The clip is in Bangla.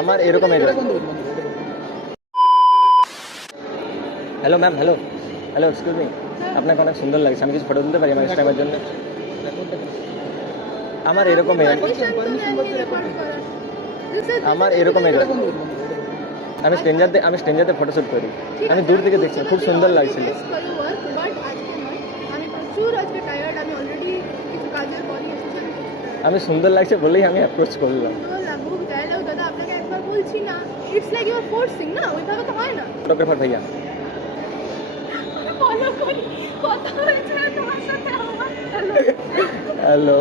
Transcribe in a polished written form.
আমার এরকম hello ma'am, hello hello, excuse me, আপনাকে অনেক সুন্দর লাগছে, আমি কিছু ফটো তুলতে পারি আমার ইনস্টাগ্রামের জন্য? আমার এরকম আমি স্ট্রেঞ্জারদের ফটোশ্যুট করি, আমি দূর থেকে দেখছি, খুব সুন্দর লাগছিল। আমি সুন্দর লাগছে বলেই আমি অ্যাপ্রোচ করলাম। ফটোগ্রাফার ভাইয়া, হ্যালো।